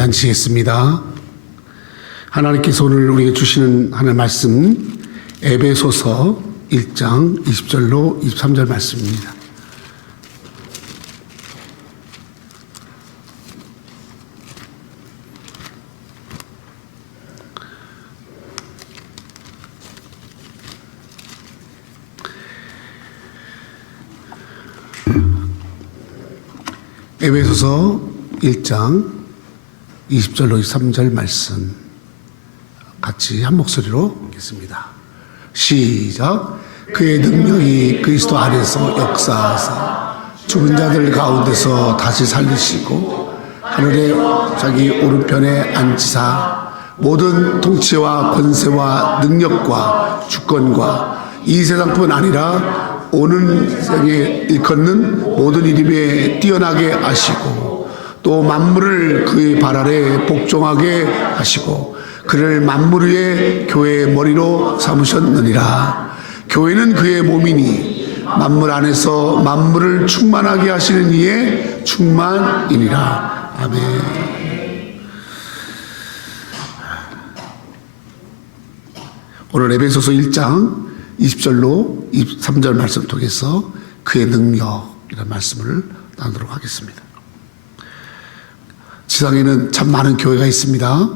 앉으시겠습니다. 하나님께서 오늘 우리에게 주시는 하나님의 말씀 에베소서 1장 20절로 23절 말씀입니다. 에베소서 1장 20절로 23절 말씀 같이 한 목소리로 읽겠습니다. 시작. 그의 능력이 그리스도 안에서 역사하사 죽은 자들 가운데서 다시 살리시고 하늘에 자기 오른편에 앉히사 모든 통치와 권세와 능력과 주권과 이 세상뿐 아니라 오는 세상에 일컫는 모든 이름에 뛰어나게 하시고 또 만물을 그의 발 아래 복종하게 하시고 그를 만물 위에 교회의 머리로 삼으셨느니라. 교회는 그의 몸이니 만물 안에서 만물을 충만하게 하시는 이의 충만이니라. 아멘. 오늘 에베소서 1장 20절로 23절 말씀 통해서 그의 능력이라는 말씀을 나누도록 하겠습니다. 지상에는 참 많은 교회가 있습니다.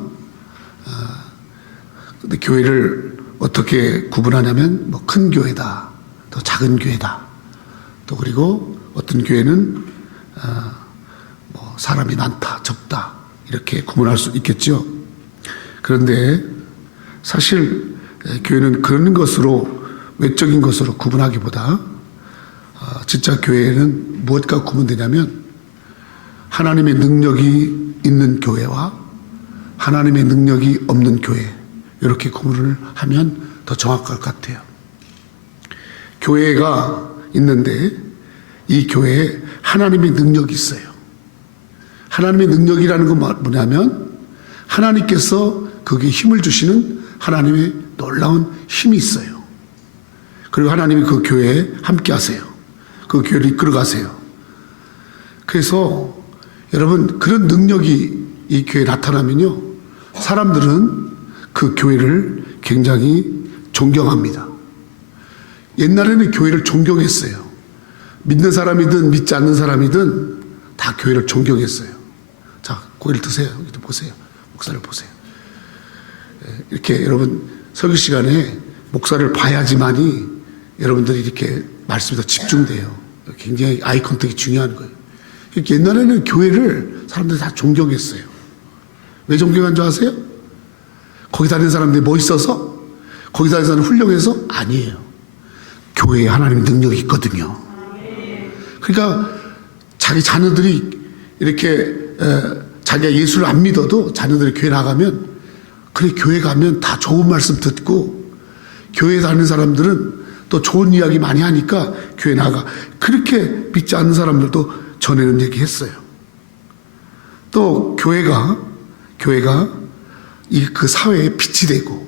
근데 교회를 어떻게 구분하냐면 뭐 큰 교회다, 또 작은 교회다, 또 그리고 어떤 교회는 뭐 사람이 많다, 적다 이렇게 구분할 수 있겠죠. 그런데 사실 교회는 그런 것으로 외적인 것으로 구분하기보다 진짜 교회는 무엇과 구분되냐면 하나님의 능력이 있는 교회와 하나님의 능력이 없는 교회 이렇게 구분을 하면 더 정확할 것 같아요. 교회가 있는데 이 교회에 하나님의 능력이 있어요. 하나님의 능력이라는 건 뭐냐면 하나님께서 거기에 힘을 주시는 하나님의 놀라운 힘이 있어요. 그리고 하나님이 그 교회에 함께 하세요. 그 교회를 이끌어 가세요. 그래서 여러분 그런 능력이 이 교회에 나타나면요 사람들은 그 교회를 굉장히 존경합니다. 옛날에는 교회를 존경했어요. 믿는 사람이든 믿지 않는 사람이든 다 교회를 존경했어요. 자, 고개를 드세요. 여기도 보세요. 목사를 보세요. 이렇게 여러분 설교 시간에 목사를 봐야지만이 여러분들이 이렇게 말씀에 더 집중돼요. 굉장히 아이 컨택이 중요한 거예요. 옛날에는 교회를 사람들이 다 존경했어요. 왜 존경한 줄 아세요? 거기 다니는 사람들이 멋있어서? 거기 다니는 사람이 훌륭해서? 아니에요. 교회에 하나님의 능력이 있거든요. 그러니까 자기 자녀들이 이렇게 자기가 예수를 안 믿어도 자녀들이 교회 나가면 그래 교회 가면 다 좋은 말씀 듣고 교회에 다니는 사람들은 또 좋은 이야기 많이 하니까 교회 나가. 그렇게 믿지 않는 사람들도 전에는 얘기했어요. 또 교회가 그 사회에 빛이 되고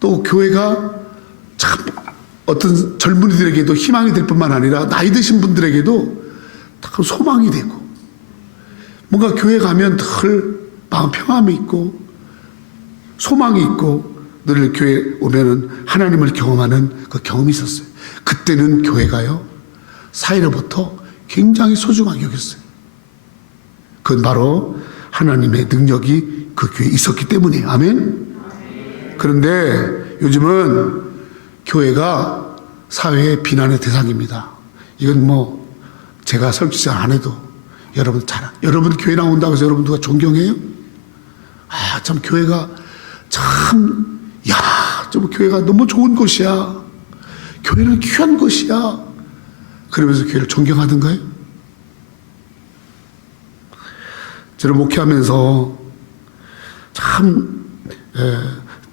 또 교회가 참 어떤 젊은이들에게도 희망이 될 뿐만 아니라 나이 드신 분들에게도 소망이 되고 뭔가 교회 가면 늘 마음 평안이 있고 소망이 있고 늘 교회 오면은 하나님을 경험하는 그 경험이 있었어요. 그때는 교회가요 사회로부터 굉장히 소중하게 여겼어요. 그건 바로 하나님의 능력이 그 교회에 있었기 때문이에요. 아멘. 그런데 요즘은 교회가 사회의 비난의 대상입니다. 이건 뭐 제가 설교장 안 해도 여러분 교회 나온다고 해서 여러분 누가 존경해요? 참 교회가 좀 교회가 너무 좋은 곳이야. 교회는 귀한 곳이야. 그러면서 교회를 존경하던가요? 저를 목회하면서 참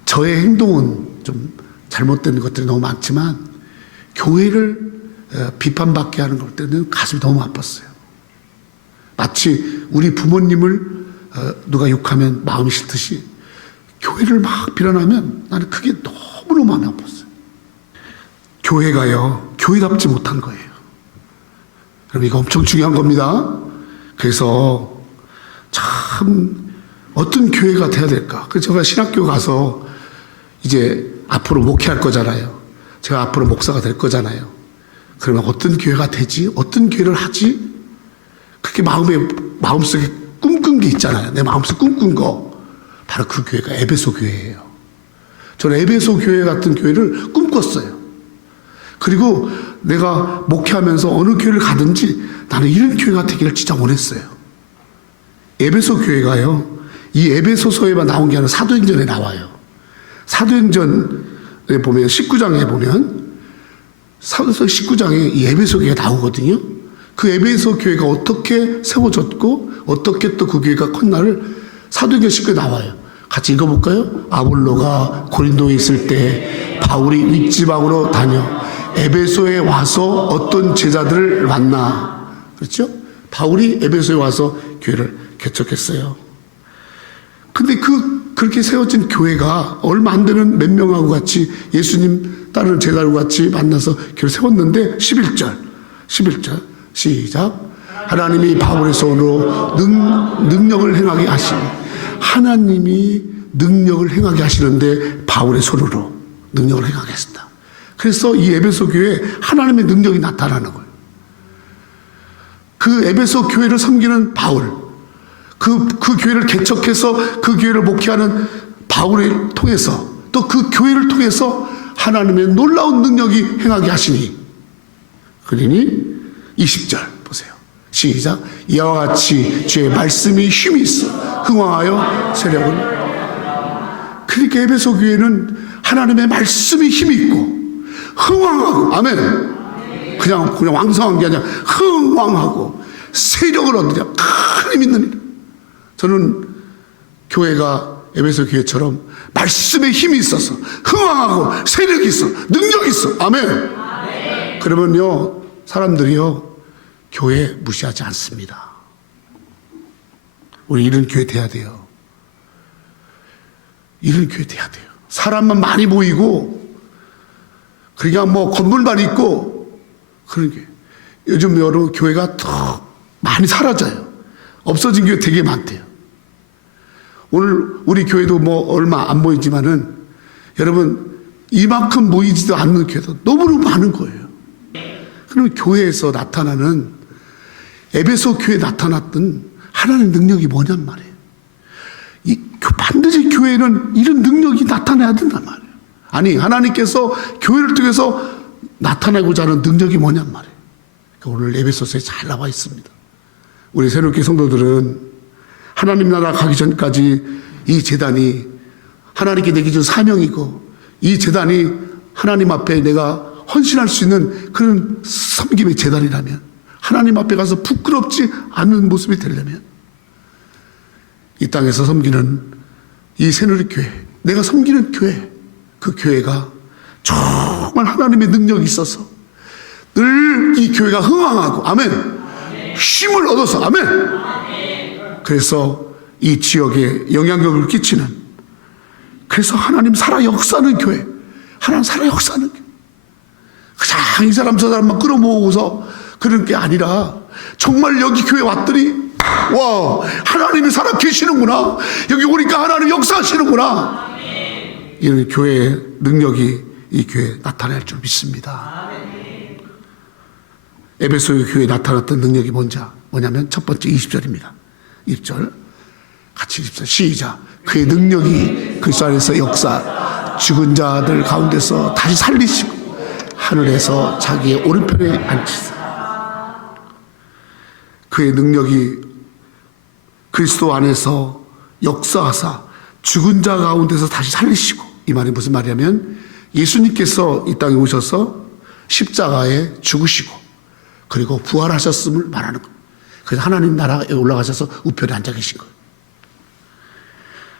저의 행동은 좀 잘못된 것들이 너무 많지만 교회를 비판받게 하는 것 때는 가슴이 너무 아팠어요. 마치 우리 부모님을 누가 욕하면 마음이 싫듯이 교회를 막 비난하면 나는 그게 너무너무 마음이 아팠어요. 교회가요 교회답지 못한 거예요. 여러분 이거 엄청 중요한 겁니다. 그래서 참 어떤 교회가 돼야 될까? 그래서 제가 신학교 가서 이제 앞으로 목회할 거잖아요. 제가 앞으로 목사가 될 거잖아요. 그러면 어떤 교회가 되지? 어떤 교회를 하지? 그렇게 마음속에 꿈꾼 게 있잖아요. 내 마음속에 꿈꾼 거. 바로 그 교회가 에베소 교회예요. 저는 에베소 교회 같은 교회를 꿈꿨어요. 그리고 내가 목회하면서 어느 교회를 가든지 나는 이런 교회가 되기를 진짜 원했어요. 에베소 교회가요, 이 에베소서에만 나온 게 아니라 사도행전에 나와요. 사도행전에 보면 19장에 보면 사도서 19장에 이 에베소 교회가 나오거든요. 그 에베소 교회가 어떻게 세워졌고 어떻게 또 그 교회가 컸나를 사도행전 19장에 나와요. 같이 읽어볼까요? 아볼로가 고린도에 있을 때 바울이 윗지방으로 다녀 에베소에 와서 어떤 제자들을 만나. 그렇죠? 바울이 에베소에 와서 교회를 개척했어요. 근데 그렇게 세워진 교회가 얼마 안 되는 몇 명하고 같이 예수님 따르는 제자들과 같이 만나서 교회를 세웠는데 11절 시작. 하나님이 바울의 손으로 능력을 행하게 하시니, 하나님이 능력을 행하게 하시는데 바울의 손으로 능력을 행하게 했습니다. 그래서 이 에베소 교회에 하나님의 능력이 나타나는 거예요. 그 에베소 교회를 섬기는 바울, 그 교회를 개척해서 그 교회를 목회하는 바울을 통해서 또 그 교회를 통해서 하나님의 놀라운 능력이 행하게 하시니, 그러니 20절 보세요. 시작. 이와 같이 주의 말씀이 힘이 있어 흥왕하여 세력을. 그러니까 에베소 교회는 하나님의 말씀이 힘이 있고 흥왕하고, 아멘. 그냥 왕성한 게 아니라 흥왕하고 세력을 얻느냐, 큰 힘 있는 일. 저는 교회가 에베소 교회처럼 말씀에 힘이 있어서 흥왕하고 세력이 있어, 능력이 있어, 아멘. 그러면요, 사람들이요 교회 무시하지 않습니다. 우리 이런 교회 돼야 돼요. 이런 교회 돼야 돼요. 사람만 많이 보이고 그냥 뭐 건물만 있고 그런 게, 요즘 여러 교회가 더 많이 사라져요. 없어진 교회 되게 많대요. 오늘 우리 교회도 뭐 얼마 안 보이지만은 여러분 이만큼 모이지도 않는 교회도 너무너무 많은 거예요. 그러면 교회에서 나타나는, 에베소 교회에 나타났던 하나님의 능력이 뭐냔 말이에요. 반드시 교회는 이런 능력이 나타나야 된단 말이에요. 아니, 하나님께서 교회를 통해서 나타내고자 하는 능력이 뭐냔 말이에요. 오늘 에베소서에 잘 나와 있습니다. 우리 새롭게 성도들은 하나님 나라 가기 전까지 이 제단이 하나님께 내게 준 사명이고, 이 제단이 하나님 앞에 내가 헌신할 수 있는 그런 섬김의 제단이라면, 하나님 앞에 가서 부끄럽지 않는 모습이 되려면 이 땅에서 섬기는 이 새누리 교회, 내가 섬기는 교회, 그 교회가 정말 하나님의 능력이 있어서 늘 이 교회가 흥왕하고, 아멘, 힘을 얻어서, 아멘. 그래서 이 지역에 영향력을 끼치는, 그래서 하나님 살아 역사하는 교회, 하나님 살아 역사하는 교회, 그냥 이 사람 저 사람만 끌어모으고서 그런 게 아니라 정말 여기 교회 왔더니 와, 하나님이 살아 계시는구나, 여기 오니까 하나님 역사하시는구나, 이런 교회의 능력이 이 교회에 나타날 줄 믿습니다. 에베소 교회에 나타났던 능력이 뭐냐면 첫 번째 20절입니다. 20절 같이 읽읍시다. 시작. 그의 능력이 그리스도 안에서 역사, 죽은 자들 가운데서 다시 살리시고 하늘에서 자기의 오른편에 앉히사. 그의 능력이 그리스도 안에서 역사하사 죽은 자 가운데서 다시 살리시고, 이 말이 무슨 말이냐면 예수님께서 이 땅에 오셔서 십자가에 죽으시고 그리고 부활하셨음을 말하는 거예요. 그래서 하나님 나라에 올라가셔서 우편에 앉아 계신 거예요.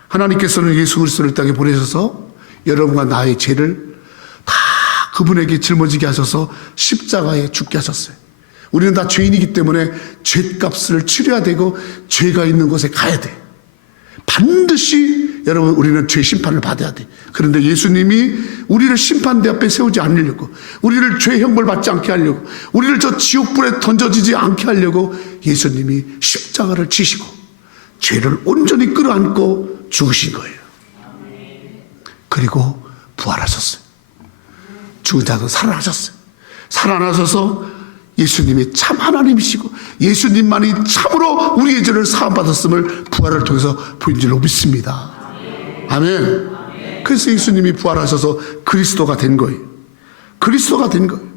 하나님께서는 예수 그리스도를 땅에 보내셔서 여러분과 나의 죄를 다 그분에게 짊어지게 하셔서 십자가에 죽게 하셨어요. 우리는 다 죄인이기 때문에 죄값을 치러야 되고 죄가 있는 곳에 가야 돼. 반드시 여러분 우리는 죄 심판을 받아야 돼. 그런데 예수님이 우리를 심판대 앞에 세우지 않으려고, 우리를 죄 형벌 받지 않게 하려고, 우리를 저 지옥불에 던져지지 않게 하려고 예수님이 십자가를 지시고 죄를 온전히 끌어안고 죽으신 거예요. 그리고 부활하셨어요. 죽은 자도 살아나셨어요. 살아나셔서 예수님이 참 하나님이시고 예수님만이 참으로 우리의 죄를 사함받았음을 부활을 통해서 보인 줄로 믿습니다. 아멘. 그래서 예수님이 부활하셔서 그리스도가 된 거예요. 그리스도가 된 거예요.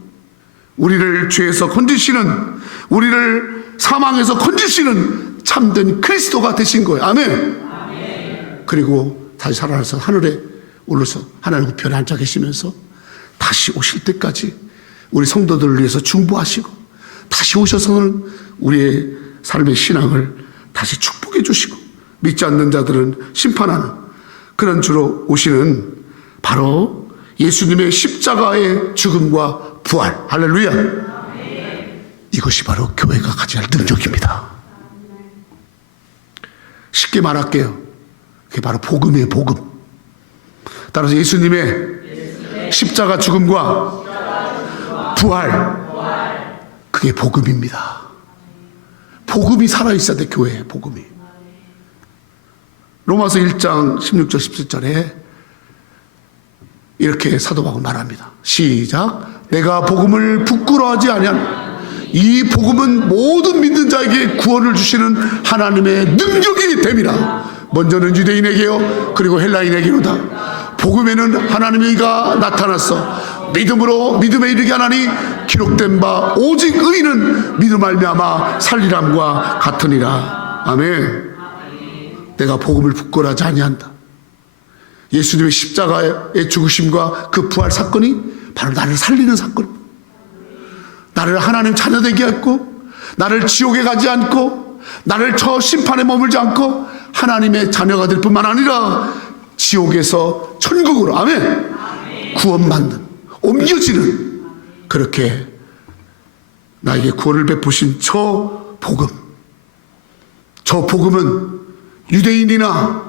우리를 죄에서 건지시는, 우리를 사망에서 건지시는 참된 그리스도가 되신 거예요. 아멘. 그리고 다시 살아나서 하늘에 올라서 하나님 우편에 앉아 계시면서 다시 오실 때까지 우리 성도들을 위해서 중보하시고 다시 오셔서는 우리의 삶의 신앙을 다시 축복해 주시고 믿지 않는 자들은 심판하는 그런 주로 오시는 바로 예수님의 십자가의 죽음과 부활. 할렐루야. 이것이 바로 교회가 가져야 할 능력입니다. 쉽게 말할게요. 그게 바로 복음이에요. 복음. 따라서 예수님의 십자가 죽음과 부활, 그게 복음입니다. 복음이 살아있어야 돼. 교회에 복음이. 로마서 1장 16절 17절에 이렇게 사도 바울 말합니다. 시작. 내가 복음을 부끄러워하지 아니하노라. 이 복음은 모든 믿는 자에게 구원을 주시는 하나님의 능력이 됨이라. 먼저는 유대인에게요 그리고 헬라인에게로다. 복음에는 하나님의 의가 나타났어. 믿음으로 믿음에 이르게 하나니 기록된 바 오직 의인은 믿음 말미암아 살리람과 같으니라. 아멘. 내가 복음을 부끄러워하지 아니한다. 예수님의 십자가의 죽으심과 그 부활 사건이 바로 나를 살리는 사건. 나를 하나님 자녀되게 했고 나를 지옥에 가지 않고 나를 저 심판에 머물지 않고 하나님의 자녀가 될 뿐만 아니라 지옥에서 천국으로 아멘 구원받는 옮겨지는 그렇게 나에게 구원을 베푸신 저 복음은 유대인이나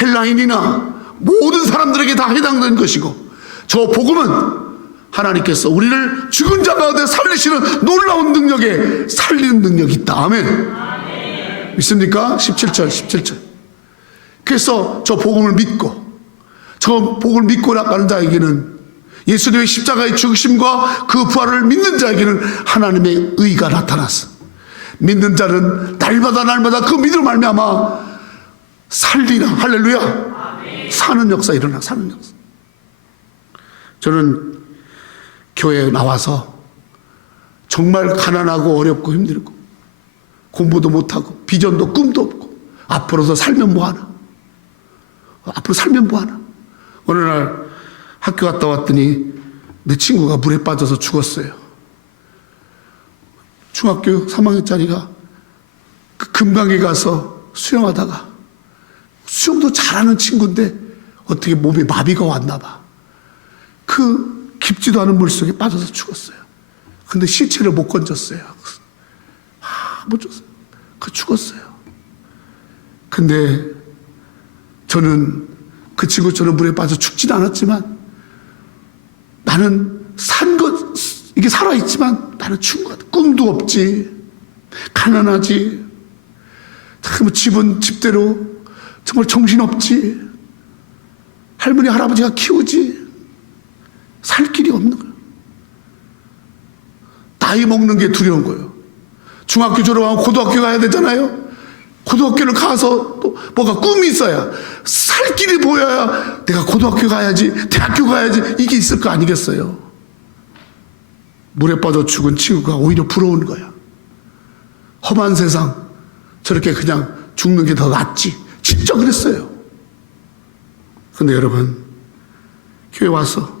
헬라인이나 모든 사람들에게 다 해당되는 것이고 저 복음은 하나님께서 우리를 죽은 자 가운데 살리시는 놀라운 능력에 살리는 능력이 있다. 아멘. 믿습니까? 17절. 그래서 저 복음을 믿고 저 복음을 믿고 나가는 자에게는 예수님의 십자가의 죽으심과 그 부활을 믿는 자에게는 하나님의 의가 나타났어. 믿는 자는 날마다 그 믿음을 말미암아 살리라. 할렐루야. 아멘. 사는 역사 일어나. 사는 역사. 저는 교회에 나와서 정말 가난하고 어렵고 힘들고 공부도 못하고 비전도 꿈도 없고 앞으로서 살면 뭐하나. 앞으로 살면 뭐하나. 어느 날 학교 갔다 왔더니 내 친구가 물에 빠져서 죽었어요. 중학교 3학년짜리가 그 금강에 가서 수영하다가 수영도 잘하는 친구인데 어떻게 몸에 마비가 왔나 봐. 그 깊지도 않은 물속에 빠져서 죽었어요. 근데 시체를 못 건졌어요. 못 줬어요. 그 죽었어요. 근데 저는 그 친구처럼 물에 빠져 죽지는 않았지만 나는 이게 살아있지만 나는 죽은 것 같아. 꿈도 없지. 가난하지. 참 집은 집대로 정말 정신없지. 할머니 할아버지가 키우지. 살 길이 없는 거예요. 나이 먹는 게 두려운 거예요. 중학교 졸업하면 고등학교 가야 되잖아요. 고등학교를 가서 또 뭐가 꿈이 있어야 살 길이 보여야 내가 고등학교 가야지 대학교 가야지 이게 있을 거 아니겠어요. 물에 빠져 죽은 친구가 오히려 부러운 거야. 험한 세상 저렇게 그냥 죽는 게 더 낫지 진짜 그랬어요. 근데 여러분 교회 와서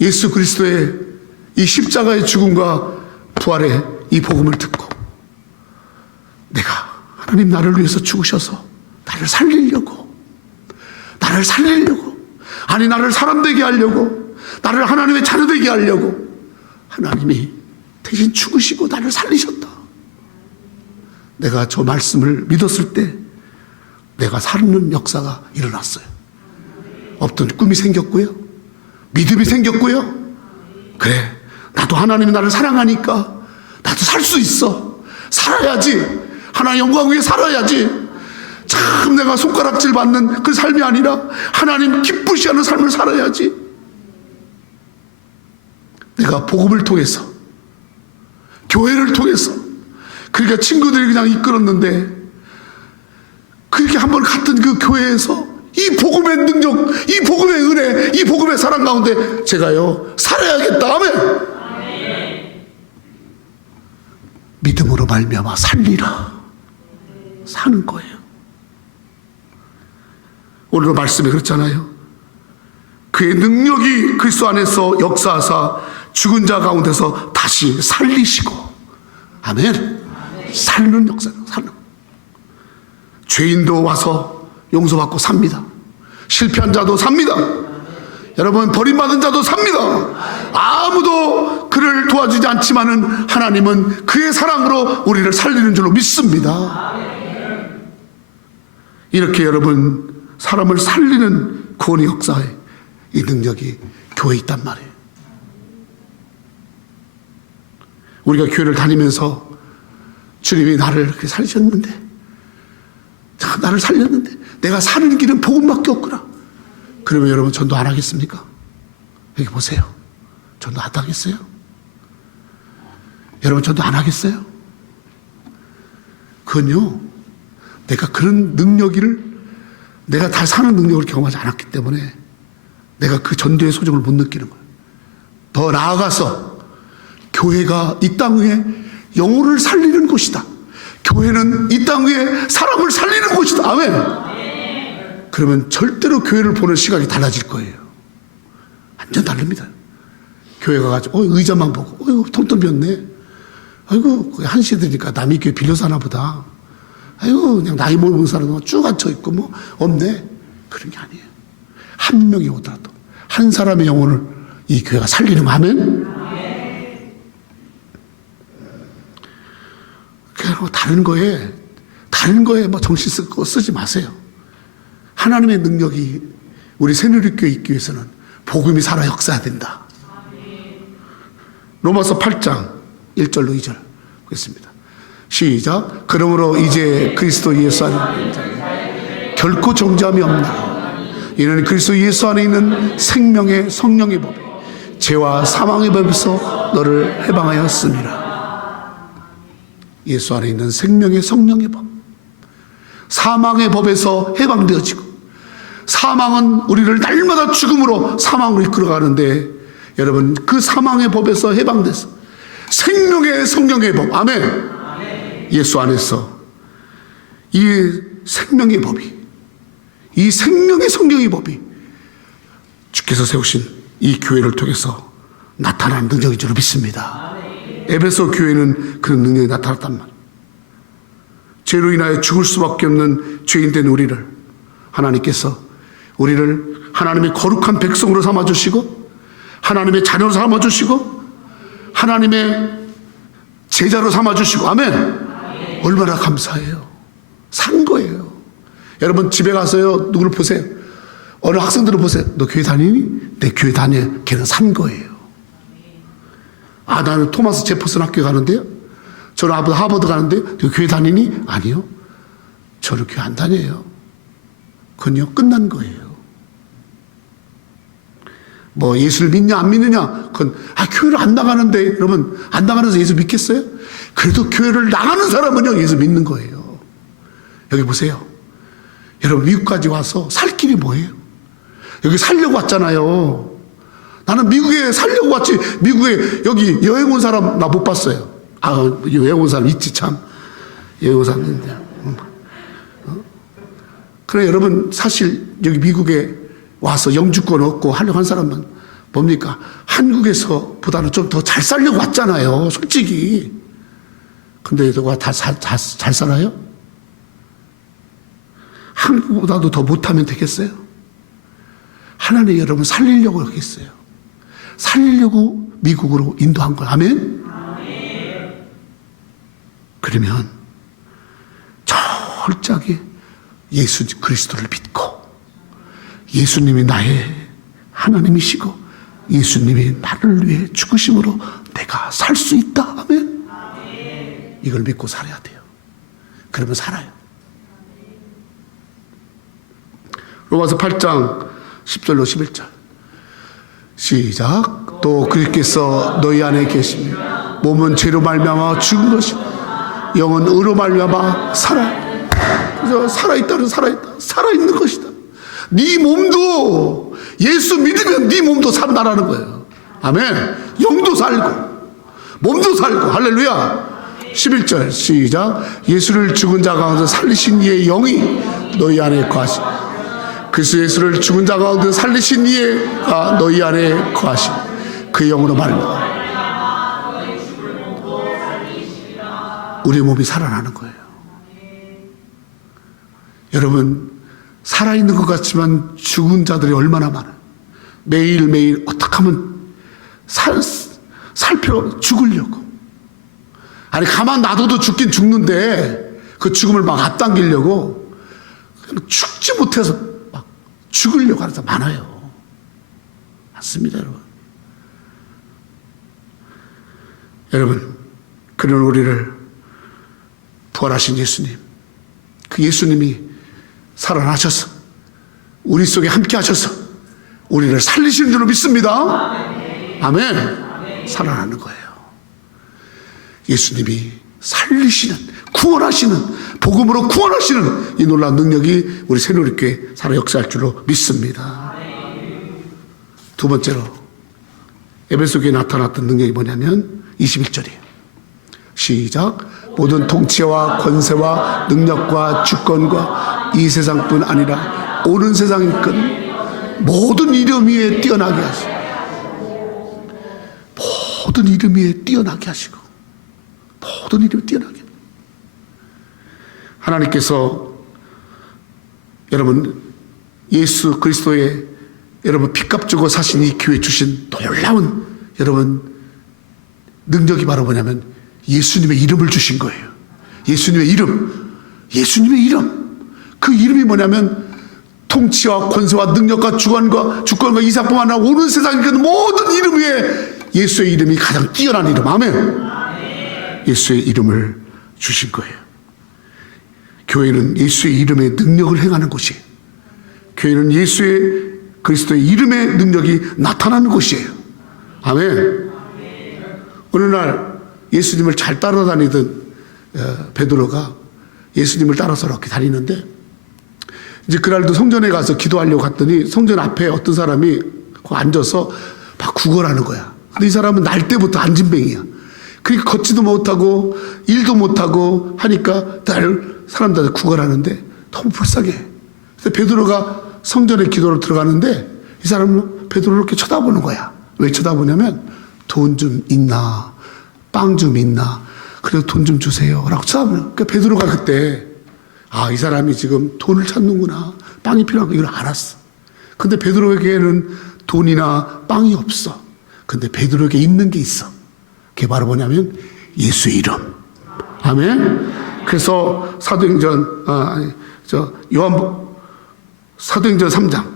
예수 그리스도의 이 십자가의 죽음과 부활의 이 복음을 듣고 내가 하나님 나를 위해서 죽으셔서 나를 살리려고 아니 나를 사람 되게 하려고 나를 하나님의 자녀 되게 하려고 하나님이 대신 죽으시고 나를 살리셨다. 내가 저 말씀을 믿었을 때 내가 사는 역사가 일어났어요. 없던 꿈이 생겼고요. 믿음이 생겼고요. 그래 나도 하나님이 나를 사랑하니까 나도 살 수 있어. 살아야지. 하나님 영광 위에 살아야지. 참 내가 손가락질 받는 그 삶이 아니라 하나님 기쁘시하는 삶을 살아야지. 내가 복음을 통해서, 교회를 통해서, 그러니까 친구들이 그냥 이끌었는데, 그렇게 한번 갔던 그 교회에서 이 복음의 능력, 이 복음의 은혜, 이 복음의 사랑 가운데 제가요 살아야겠다. 아멘. 믿음으로 말미암아 살리라. 사는 거예요. 오늘 말씀에 그렇잖아요. 그의 능력이 그리스도 안에서 역사하사 죽은 자 가운데서 다시 살리시고. 아멘. 살는 역사, 살는. 죄인도 와서 용서받고 삽니다. 실패한 자도 삽니다. 여러분, 버림받은 자도 삽니다. 아무도 그를 도와주지 않지만은 하나님은 그의 사랑으로 우리를 살리는 줄로 믿습니다. 이렇게 여러분, 사람을 살리는 구원의 역사에 이 능력이 교회에 있단 말이에요. 우리가 교회를 다니면서 주님이 나를 그렇게 살리셨는데, 나를 살렸는데 내가 사는 길은 복음밖에 없구나. 그러면 여러분 전도 안 하겠습니까? 여기 보세요. 전도 안 하겠어요? 여러분 전도 안 하겠어요? 그건요, 내가 그런 능력을, 내가 다 사는 능력을 경험하지 않았기 때문에 내가 그 전도의 소정을 못 느끼는 거예요. 더 나아가서 교회가 이 땅 위에 영혼을 살리는 곳이다. 교회는 이 땅 위에 사람을 살리는 곳이다. 아멘. 그러면 절대로 교회를 보는 시각이 달라질 거예요. 완전 다릅니다. 교회 가가지고 의자만 보고 텅텅 비었네. 아이고 한시 되니까 남이 교회 빌려서 하나 보다. 아이고 그냥 나이 먹은 사람은 쭉 앉혀있고 뭐 없네. 그런 게 아니에요. 한 명이 오더라도 한 사람의 영혼을 이 교회가 살리는 거. 아멘. 다른 거에 뭐 정신 쓰지 마세요. 하나님의 능력이 우리 새누리교회에 있기 위해서는 복음이 살아 역사해야 된다. 로마서 8장 1절로 2절 보겠습니다. 시작. 그러므로 이제 그리스도 예수 안에 결코 정죄함이 없나. 이는 그리스도 예수 안에 있는 생명의 성령의 법이 죄와 사망의 법에서 너를 해방하였습니다. 예수 안에 있는 생명의 성령의 법, 사망의 법에서 해방되어지고, 사망은 우리를 날마다 죽음으로 사망으로 이끌어가는데, 여러분 그 사망의 법에서 해방돼서 생명의 성령의 법, 아멘. 예수 안에서 이 생명의 법이, 이 생명의 성령의 법이 주께서 세우신 이 교회를 통해서 나타난 능력인 줄 믿습니다. 에베소 교회는 그런 능력이 나타났단 말이에요. 죄로 인하여 죽을 수밖에 없는 죄인된 우리를 하나님께서, 우리를 하나님의 거룩한 백성으로 삼아주시고, 하나님의 자녀로 삼아주시고, 하나님의 제자로 삼아주시고, 아멘. 얼마나 감사해요. 산 거예요. 여러분 집에 가서요, 누구를 보세요. 어느 학생들을 보세요. 너 교회 다니니? 내 교회 다녀. 걔는 산 거예요. 아, 나는 토마스 제퍼슨 학교 가는데요. 저는 하버드 가는데요. 너 교회 다니니? 아니요. 저는 교회 안 다녀요. 그건요, 끝난 거예요. 뭐 예수를 믿냐 안 믿느냐, 그건 교회를 안 나가는데, 여러분 안 나가면서 예수 믿겠어요? 그래도 교회를 나가는 사람은요 예수 믿는 거예요. 여기 보세요. 여러분 미국까지 와서 살 길이 뭐예요? 여기 살려고 왔잖아요. 나는 미국에 살려고 왔지. 미국에 여기 여행 온 사람 나 못 봤어요. 여행 온 사람 있지 참. 여행 온 사람 있는데. 그래 여러분, 사실 여기 미국에 와서 영주권 얻고 하려고 한 사람은 뭡니까? 한국에서 보다는 좀 더 잘 살려고 왔잖아요, 솔직히. 근데 누가 다 잘 살아요? 한국보다도 더 못하면 되겠어요? 하나님 여러분 살리려고 하겠어요. 살리려고 미국으로 인도한 거예요. 아멘? 그러면 철저하게 예수 그리스도를 믿고, 예수님이 나의 하나님이시고 예수님이 나를 위해 죽으심으로 내가 살 수 있다. 아멘? 이걸 믿고 살아야 돼요. 그러면 살아요. 로마서 8장 10절로 11절 시작. 또 그리스도께서 너희 안에 계시며 몸은 죄로 말미암아 죽은 것이 영은 의로 말미암아 살아요. 그래서 살아있다는 살아있는 것이다. 네 몸도 예수 믿으면 네 몸도 산다라는 거예요. 아멘. 영도 살고 몸도 살고. 할렐루야. 11절 시작. 예수를 죽은 자 가운데 살리신 이의 영이 너희 안에 거하시니 그리스도 예수를 죽은 자 가운데 살리신 이가 너희 안에 거하시니 그 영으로 말미암아 우리 몸이 살아나는 거예요. 여러분, 살아있는 것 같지만 죽은 자들이 얼마나 많아요. 매일매일 어떻게 하면 살 필요 없어. 죽으려고. 아니, 가만 놔둬도 죽긴 죽는데 그 죽음을 막 앞당기려고 죽지 못해서 막 죽으려고 하는 사람 많아요. 맞습니다, 여러분. 여러분, 그런 우리를 부활하신 예수님, 그 예수님이 살아나셔서 우리 속에 함께 하셔서 우리를 살리시는 줄로 믿습니다. 아멘. 살아나는 거예요. 예수님이 살리시는, 구원하시는, 복음으로 구원하시는 이 놀라운 능력이 우리 새누리교회 살아 역사할 줄로 믿습니다. 두 번째로 에베소 교회에 나타났던 능력이 뭐냐면 21절이에요. 시작. 모든 통치와 권세와 능력과 주권과 이 세상뿐 아니라 오는 세상이건 모든 이름 위에 뛰어나게 하시고 모든 이름 위에 뛰어나게 하시고 모든 이름 위에 뛰어나게 하나님께서 여러분 예수 그리스도의 여러분 핏값 주고 사신 이 교회 주신 놀라운 여러분 능력이 바로 뭐냐면 예수님의 이름을 주신 거예요. 예수님의 이름. 예수님의 이름. 그 이름이 뭐냐면 통치와 권세와 능력과 주권과 이상뿐만 아니라 오는 세상의 그 모든 이름 위에 예수의 이름이 가장 뛰어난 이름. 아멘. 예수의 이름을 주신 거예요. 교회는 예수의 이름의 능력을 행하는 곳이에요. 교회는 예수의 그리스도의 이름의 능력이 나타나는 곳이에요. 아멘. 어느 날 예수님을 잘 따라다니던 베드로가 예수님을 따라서 이렇게 다니는데 이제 그날도 성전에 가서 기도하려고 갔더니 성전 앞에 어떤 사람이 앉아서 막 구걸하는 거야. 근데 이 사람은 날 때부터 안진뱅이야. 그러니까 걷지도 못하고 일도 못하고 하니까 늘 사람들한테 구걸하는데 너무 불쌍해. 그래서 베드로가 성전에 기도로 들어가는데 이 사람은 베드로를 이렇게 쳐다보는 거야. 왜 쳐다보냐면 돈 좀 있나? 빵 좀 있나? 그래서 돈 좀 주세요. 라고 쳐다보는. 그러니까 베드로가 그때 이 사람이 지금 돈을 찾는구나. 빵이 필요한 거 이걸 알았어. 근데 베드로에게는 돈이나 빵이 없어. 근데 베드로에게 있는 게 있어. 그게 바로 뭐냐면 예수의 이름. 아멘. 그래서 사도행전 사도행전 3장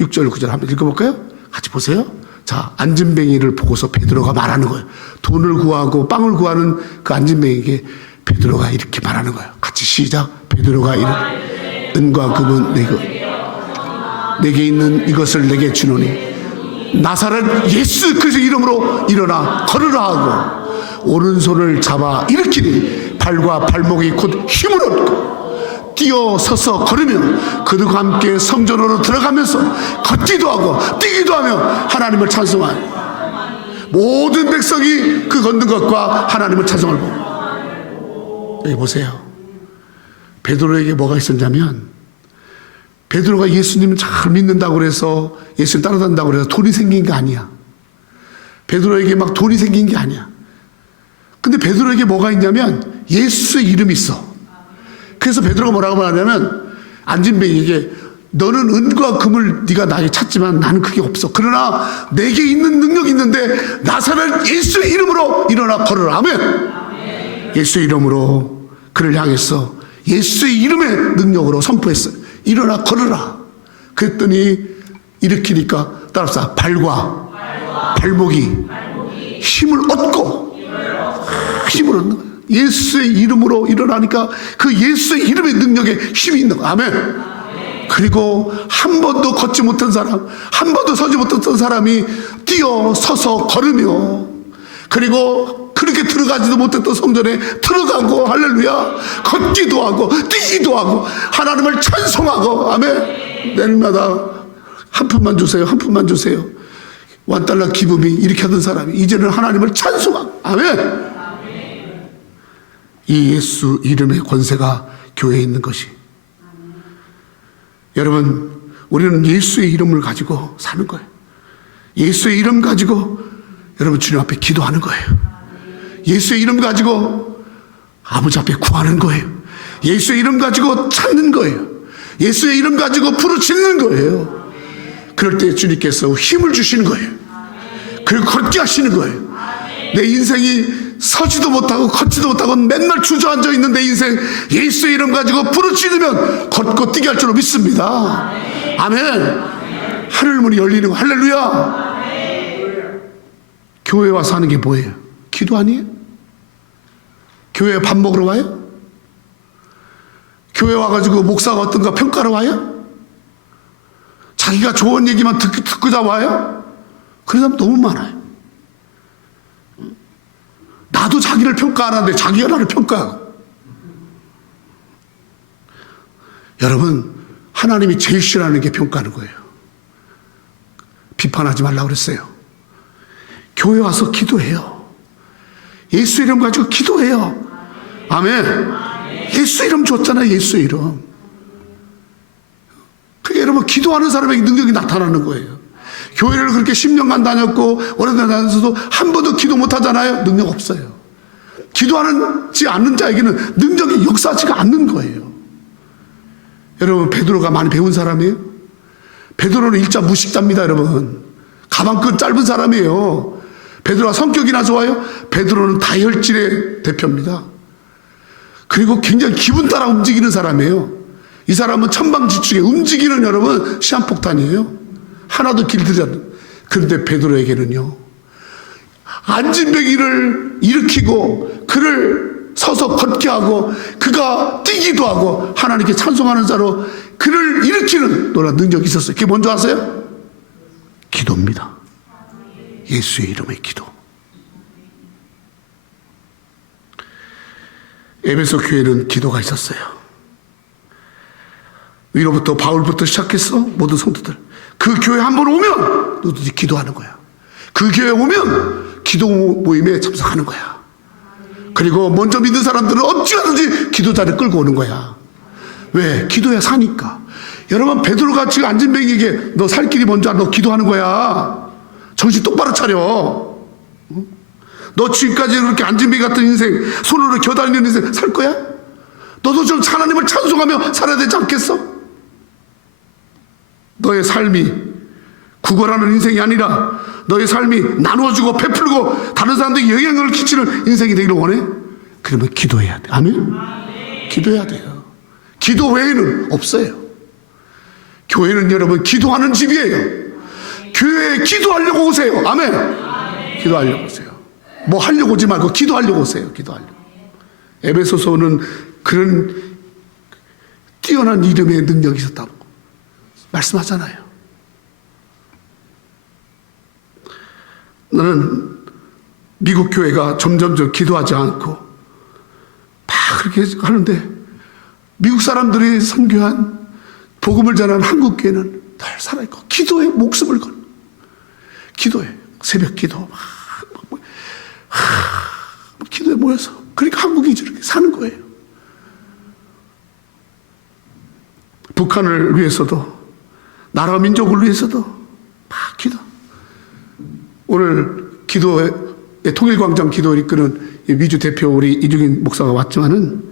6절 9절 한번 읽어볼까요? 같이 보세요. 자, 안진뱅이를 보고서 베드로가 말하는 거예요. 돈을 구하고 빵을 구하는 그 안진뱅이에게 베드로가 이렇게 말하는 거예요. 같이 시작. 베드로가 이르되 은과 금은 내게 있는 이것을 내게 주노니 나사렛 예수 그리스도 이름으로 일어나 걸으라 하고 오른손을 잡아 일으키니 발과 발목이 곧 힘을 얻고 뛰어서서 걸으며 그들과 함께 성전으로 들어가면서 걷기도 하고 뛰기도 하며 하나님을 찬송하니 모든 백성이 그 걷는 것과 하나님을 찬송을 보고. 여기 보세요. 베드로에게 뭐가 있었냐면 베드로가 예수님을 잘 믿는다고 그래서 예수님 따라다닌다고 그래서 돈이 생긴 게 아니야. 베드로에게 막 돈이 생긴 게 아니야. 근데 베드로에게 뭐가 있냐면 예수의 이름이 있어. 그래서 베드로가 뭐라고 말하냐면 안진뱅이에게 너는 은과 금을 네가 나에게 찾지만 나는 그게 없어. 그러나 내게 있는 능력이 있는데 나사렛 예수의 이름으로 일어나 걸으라. 아멘. 예수의 이름으로 그를 향해서 예수의 이름의 능력으로 선포했어요. 일어나 걸으라. 그랬더니 일으키니까 따라서 발과 발목이 힘을 얻고 힘을 얻는 거예요. 예수의 이름으로 일어나니까 그 예수의 이름의 능력에 힘이 있는 거예요. 아멘. 그리고 한 번도 걷지 못한 사람, 한 번도 서지 못했던 사람이 뛰어 서서 걸으며, 그리고 그렇게 들어가지도 못했던 성전에 들어가고, 할렐루야, 걷기도 하고 뛰기도 하고 하나님을 찬송하고. 아멘. 내일마다 한 푼만 주세요, 한 푼만 주세요, $1 기부미 이렇게 하던 사람이 이제는 하나님을 찬송하고. 아멘. 이 예수 이름의 권세가 교회에 있는 것이, 여러분, 우리는 예수의 이름을 가지고 사는 거예요. 예수의 이름 가지고 여러분 주님 앞에 기도하는 거예요. 예수의 이름 가지고 아버지 앞에 구하는 거예요. 예수의 이름 가지고 찾는 거예요. 예수의 이름 가지고 부르짖는 거예요. 그럴 때 주님께서 힘을 주시는 거예요. 그리고 걷게 하시는 거예요. 내 인생이 서지도 못하고 걷지도 못하고 맨날 주저앉아 있는 내 인생, 예수의 이름 가지고 부르짖으면 걷고 뛰게 할 줄로 믿습니다. 아멘. 하늘 문이 열리는 거. 할렐루야. 교회 와서 하는 게 뭐예요? 기도 아니에요? 교회에 밥 먹으러 와요? 교회 와가지고 목사가 어떤가 평가하러 와요? 자기가 좋은 얘기만 듣고자 와요? 그런 사람 너무 많아요. 나도 자기를 평가하는데 자기가 나를 평가하고. 여러분, 하나님이 제일 싫어하는 게 평가하는 거예요. 비판하지 말라고 그랬어요. 교회 와서 기도해요. 예수 이름 가지고 기도해요. 아멘. 예수 이름 줬잖아요. 예수 이름. 그게 여러분, 기도하는 사람에게 능력이 나타나는 거예요. 교회를 그렇게 10년간 다녔고 오래된 다녔어도 한 번도 기도 못 하잖아요. 능력 없어요. 기도하지 않는 자에게는 능력이 역사하지가 않는 거예요. 여러분, 베드로가 많이 배운 사람이에요? 베드로는 일자 무식자입니다. 여러분, 가방끈 짧은 사람이에요. 베드로가 성격이나 좋아요? 베드로는 다혈질의 대표입니다. 그리고 굉장히 기분 따라 움직이는 사람이에요. 이 사람은 천방지축에 움직이는, 여러분, 시한폭탄이에요. 하나도 길들이지 않는. 그런데 베드로에게는요, 안진뱅이를 일으키고 그를 서서 걷게 하고 그가 뛰기도 하고 하나님께 찬송하는 자로 그를 일으키는 놀라운 능력이 있었어요. 그게 뭔지 아세요? 기도입니다. 예수의 이름의 기도. 에베소 교회는 기도가 있었어요. 위로부터 바울부터 시작해서 모든 성도들, 그 교회 한 번 오면 누구든지 기도하는 거야. 그 교회 오면 기도 모임에 참석하는 거야. 그리고 먼저 믿는 사람들은 어찌하든지 기도자를 끌고 오는 거야. 왜? 기도해야 사니까. 여러분, 베드로같이 안진뱅이에게 너 살 길이 뭔지 알아? 너 기도하는 거야. 정신 똑바로 차려. 너 지금까지 그렇게 안진뱅이 같은 인생, 손으로 겨다니는 인생 살 거야? 너도 좀 하나님을 찬송하며 살아야 되지 않겠어? 너의 삶이 구걸하는 인생이 아니라 너의 삶이 나누어주고 베풀고 다른 사람들에게 영향을 끼치는 인생이 되기를 원해? 그러면 기도해야 돼. 아멘? 기도해야 돼요. 기도 외에는 없어요. 교회는 여러분 기도하는 집이에요. 교회에 기도하려고 오세요. 아멘? 기도하려고 오세요. 뭐 하려고 오지 말고 기도하려고 오세요. 기도하려고. 에베소서는 그런 뛰어난 이름의 능력이 있었다고 말씀하잖아요. 나는 미국 교회가 점점 기도하지 않고 막 그렇게 하는데 미국 사람들이 선교한 복음을 전하는 한국 교회는 늘 살아있고 기도에 목숨을 건 기도해. 새벽 기도 막 기도에 모여서. 그러니까 한국이 저렇게 사는 거예요. 북한을 위해서도 나라 민족을 위해서도 막 기도. 오늘 기도의 통일광장 기도를 이끄는 미주 대표 우리 이중인 목사가 왔지만은,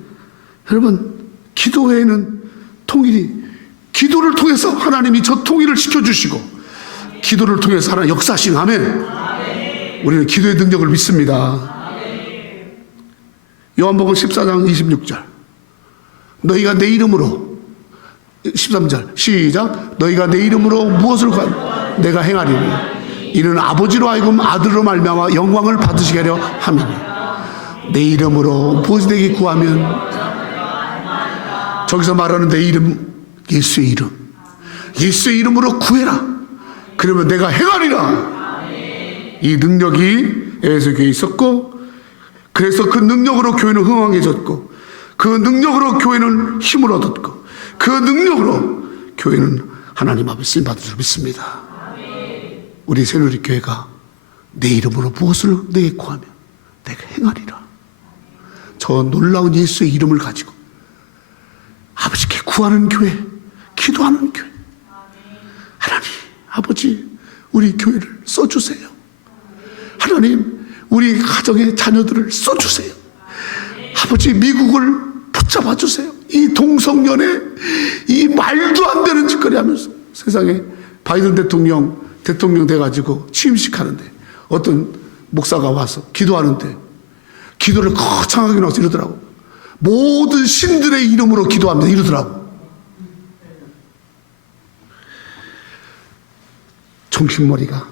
여러분, 기도회에는 통일이, 기도를 통해서 하나님이 저 통일을 시켜주시고 기도를 통해서 하나님 역사하시는. 아멘. 우리는 기도의 능력을 믿습니다. 요한복음 14장 26절, 너희가 내 이름으로, 13절 시작, 너희가 내 이름으로 무엇을 구하면 내가 행하리니 이는 아버지로 하여금 아들로 말미암아 영광을 받으시게 하려 함이니. 내 이름으로 무엇을 내게 구하면, 저기서 말하는 내 이름, 예수의 이름, 예수의 이름으로 구해라. 그러면 내가 행하리라. 이 능력이 에베소 교회에 있었고, 그래서 그 능력으로 교회는 흥왕해졌고, 그 능력으로 교회는 힘을 얻었고, 그 능력으로 교회는 하나님 앞에 쓰임받을 줄 믿습니다. 우리 새누리 교회가 내 이름으로 무엇을 내게 구하면 내가 행하리라. 저 놀라운 예수의 이름을 가지고 아버지께 구하는 교회, 기도하는 교회. 하나님, 아버지, 우리 교회를 써주세요. 하나님, 우리 가정의 자녀들을 써주세요. 아버지, 미국을 붙잡아 주세요. 이 동성연애, 이 말도 안 되는 짓거리 하면서 세상에 바이든 대통령 돼가지고 취임식 하는데 어떤 목사가 와서 기도하는데 기도를 거창하게 나와서 이러더라고. 모든 신들의 이름으로 기도합니다. 이러더라고. 정신머리가.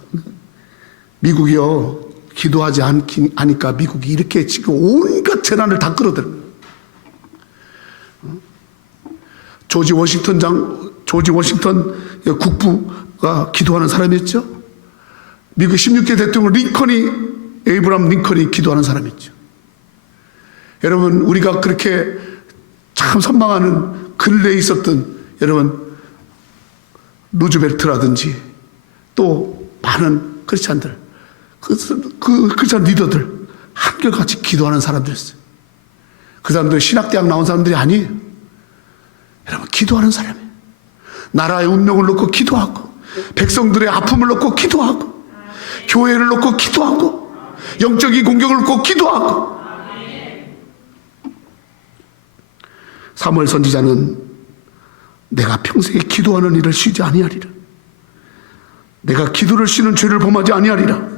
미국이요, 기도하지 않으니까 미국이 이렇게 지금 온갖 재난을 다 끌어들여요. 조지 워싱턴 국부가 기도하는 사람이었죠. 미국 16대 대통령 에이브람 링컨이 기도하는 사람이었죠. 여러분, 우리가 그렇게 참 선망하는 근래에 있었던 여러분 루즈벨트라든지 또 많은 크리스찬들, 그 크리스찬 리더들 한결같이 기도하는 사람들이었어요. 그 사람들 신학대학 나온 사람들이 아니에요. 여러분, 기도하는 사람이에요. 나라의 운명을 놓고 기도하고, 백성들의 아픔을 놓고 기도하고, 교회를 놓고 기도하고, 영적인 공격을 놓고 기도하고. 사무엘 선지자는 내가 평생에 기도하는 일을 쉬지 아니하리라. 내가 기도를 쉬는 죄를 범하지 아니하리라.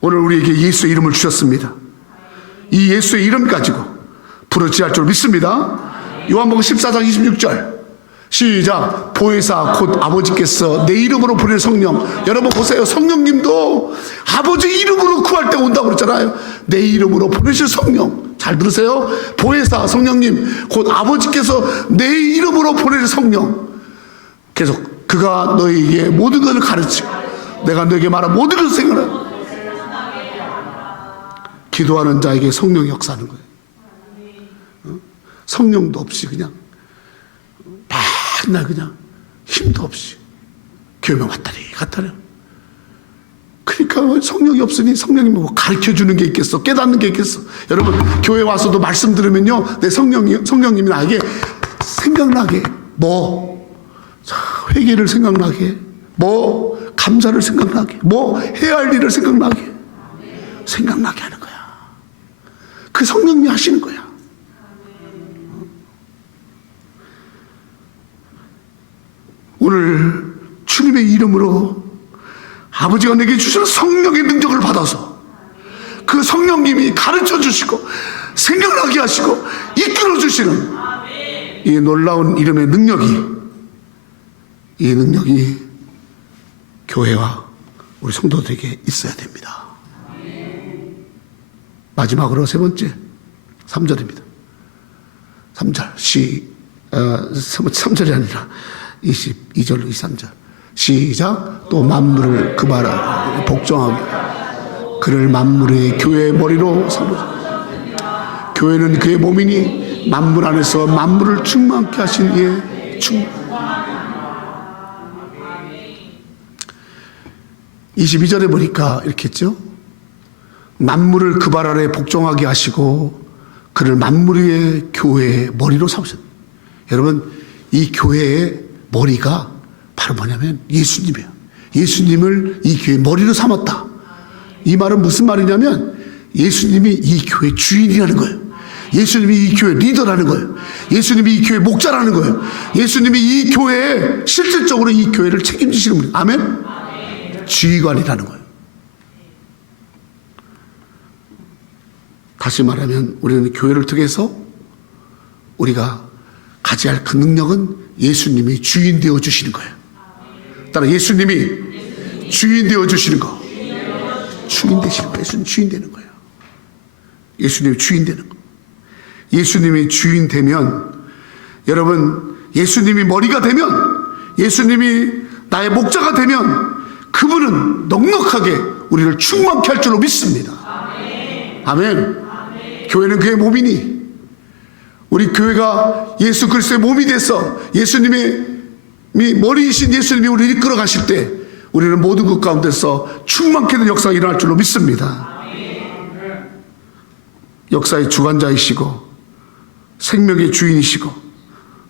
오늘 우리에게 예수의 이름을 주셨습니다. 이 예수의 이름 가지고 부르짖을 줄 믿습니다. 요한복음 14장 26절 시작. 보혜사 곧 아버지께서 내 이름으로 보낼 성령. 여러분 보세요. 성령님도 아버지 이름으로 구할 때 온다고 그랬잖아요. 내 이름으로 보내실 성령. 잘 들으세요. 보혜사 성령님 곧 아버지께서 내 이름으로 보낼 성령. 계속 그가 너에게 모든 것을 가르치고 내가 너에게 말한 모든 것을 생각하라. 기도하는 자에게 성령이 역사하는 거예요. 성령도 없이 그냥 맨날 그냥 힘도 없이 교회만 왔다리 갔다리. 그러니까 성령이 없으니 성령이 뭐 가르쳐주는 게 있겠어, 깨닫는 게 있겠어. 여러분 교회 와서도 말씀 들으면요, 내 성령님이 나에게 생각나게 회개를 생각나게, 감사를 생각나게, 해야 할 일을 생각나게 하는 거야. 그 성령님이 하시는 거야. 오늘 주님의 이름으로 아버지가 내게 주시는 성령의 능력을 받아서 그 성령님이 가르쳐 주시고 생각나게 하시고 이끌어 주시는 이 놀라운 이름의 이 능력이 교회와 우리 성도들에게 있어야 됩니다. 마지막으로 세 번째 3절입니다. 3절 3절이 아니라 22절 23절 시작. 또 만물을 그 발 복종하게 그를 만물의 교회의 머리로 삼으시고 교회는 그의 몸이니 만물 안에서 만물을 충만케 하신 이의 충만. 22절에 보니까 이렇게 했죠. 만물을 그 발 아래 복종하게 하시고 그를 만물의 교회의 머리로 삼으셨다. 여러분, 이 교회의 머리가 바로 뭐냐면 예수님이에요. 예수님을 이 교회의 머리로 삼았다. 이 말은 무슨 말이냐면 예수님이 이 교회의 주인이라는 거예요. 예수님이 이 교회 리더라는 거예요. 예수님이 이 교회 목자라는 거예요. 예수님이 이 교회에 실질적으로 이 교회를 책임지시는 분이에요. 아멘? 지휘관이라는 거예요. 다시 말하면 우리는 교회를 통해서 우리가 가져야 할 그 능력은 예수님이 주인 되어 주시는 거예요. 따라 예수님이 주인 되어 주시는 거. 주인 되시는 거예요. 예수님 주인 되는 거예요. 예수님이 주인 되는 거. 예수님이 주인 되면, 여러분, 예수님이 머리가 되면, 예수님이 나의 목자가 되면 그분은 넉넉하게 우리를 충만케 할 줄로 믿습니다. 아멘. 교회는 그의 몸이니 우리 교회가 예수 그리스도의 몸이 돼서 예수님이 머리이신 예수님이 우리를 이끌어 가실 때 우리는 모든 것 가운데서 충만케 된 역사가 일어날 줄로 믿습니다. 역사의 주관자이시고 생명의 주인이시고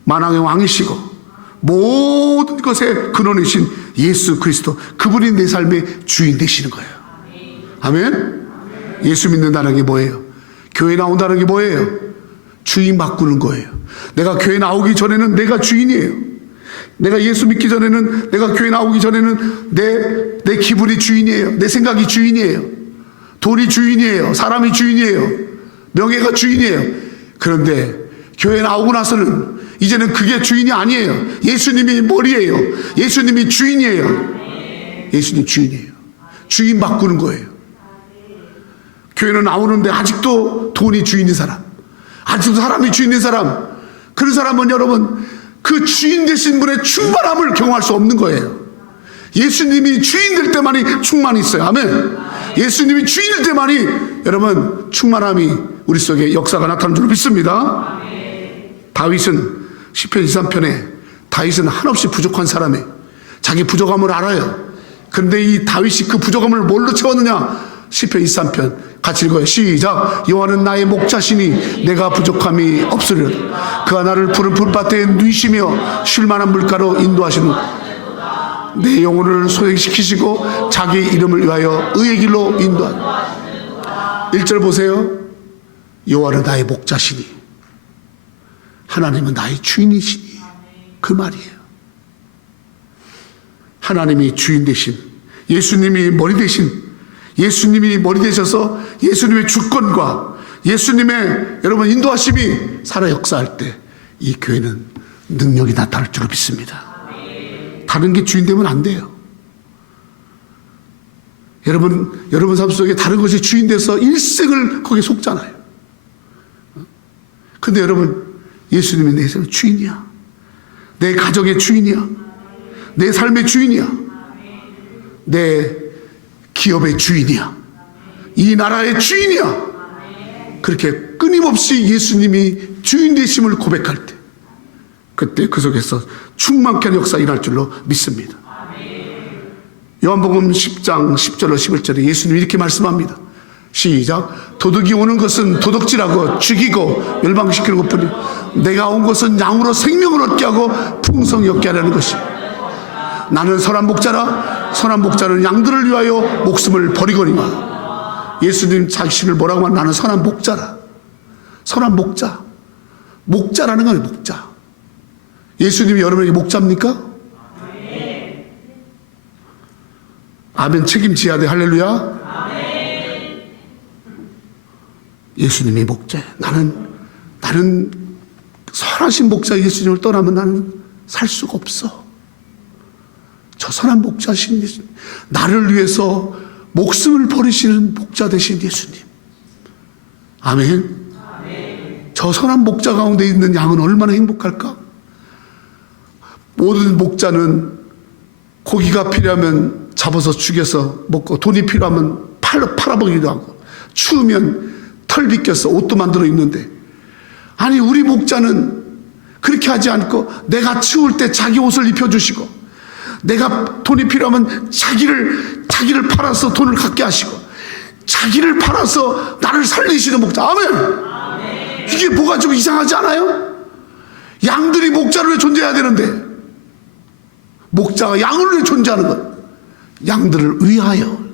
만왕의 왕이시고 모든 것의 근원이신 예수 그리스도, 그분이 내 삶의 주인 되시는 거예요. 아멘. 예수 믿는다는 게 뭐예요? 교회 나온다는 게 뭐예요? 주인 바꾸는 거예요. 내가 교회 나오기 전에는 내가 주인이에요. 내가 예수 믿기 전에는, 내가 교회 나오기 전에는 내 기분이 주인이에요. 내 생각이 주인이에요. 돈이 주인이에요. 사람이 주인이에요. 명예가 주인이에요. 그런데 교회 나오고 나서는 이제는 그게 주인이 아니에요. 예수님이 머리예요. 예수님이 주인이에요. 예수님 주인이에요. 주인 바꾸는 거예요. 교회는 나오는데 아직도 돈이 주인인 사람, 아직도 사람이 주인인 사람, 그런 사람은 여러분 그 주인 되신 분의 충만함을 경험할 수 없는 거예요. 예수님이 주인 될 때만이 충만이 있어요. 아멘. 예수님이 주인 될 때만이 여러분 충만함이 우리 속에 역사가 나타나는 줄 믿습니다. 다윗은 시편 23편에 다윗은 한없이 부족한 사람이에요. 자기 부족함을 알아요. 그런데 이 다윗이 그 부족함을 뭘로 채웠느냐? 시편 23편 같이 읽어요. 시작. 여호와는 나의 목자시니 내가 부족함이 없으리로다. 그가 나를 푸른 풀밭에 누이시며 쉴만한 물가로 인도하시는 내 영혼을 소생시키시고 자기 이름을 위하여 의의 길로 인도하시는. 1절 보세요. 여호와는 나의 목자시니, 하나님은 나의 주인이시니, 그 말이에요. 하나님이 주인 되신, 예수님이 머리 되신, 예수님이 머리 되셔서 예수님의 주권과 예수님의 여러분 인도하심이 살아 역사할 때 이 교회는 능력이 나타날 줄로 믿습니다. 다른 게 주인 되면 안 돼요. 여러분 삶 속에 다른 것이 주인 돼서 일생을 거기에 속잖아요. 근데 여러분, 예수님이 내 삶의 주인이야. 내 가정의 주인이야. 내 삶의 주인이야. 내 기업의 주인이야. 이 나라의 주인이야. 그렇게 끊임없이 예수님이 주인 되심을 고백할 때, 그때 그 속에서 충만케 하는 역사가 일어날 줄로 믿습니다. 요한복음 10장 10절로 11절에 예수님이 이렇게 말씀합니다. 시작. 도둑이 오는 것은 도둑질하고 죽이고 멸망시키는 것뿐이, 내가 온 것은 양으로 생명을 얻게 하고 풍성히 얻게 하려는 것이. 나는 선한 목자라. 선한 목자는 양들을 위하여 목숨을 버리거니와. 예수님 자신을 뭐라고 하면 나는 선한 목자라. 선한 목자. 목자라는 거예요. 목자. 예수님이 여러분에게 목자입니까? 아멘. 책임져야 돼. 할렐루야. 예수님이 목자예요. 나는 선하신 목자 예수님을 떠나면 나는 살 수가 없어. 저 선한 목자신 예수님, 나를 위해서 목숨을 버리시는 목자 되신 예수님. 아멘. 저 선한 목자 가운데 있는 양은 얼마나 행복할까? 모든 목자는 고기가 필요하면 잡아서 죽여서 먹고, 돈이 필요하면 팔아먹기도 하고, 추우면 털 빗겨서 옷도 만들어 입는데, 아니 우리 목자는 그렇게 하지 않고 내가 추울 때 자기 옷을 입혀주시고, 내가 돈이 필요하면 자기를 팔아서 돈을 갖게 하시고, 자기를 팔아서 나를 살리시는 목자. 아멘. 이게 뭐가 좀 이상하지 않아요? 양들이 목자를 왜 존재해야 되는데, 목자가 양을 왜 존재하는 것? 양들을 위하여.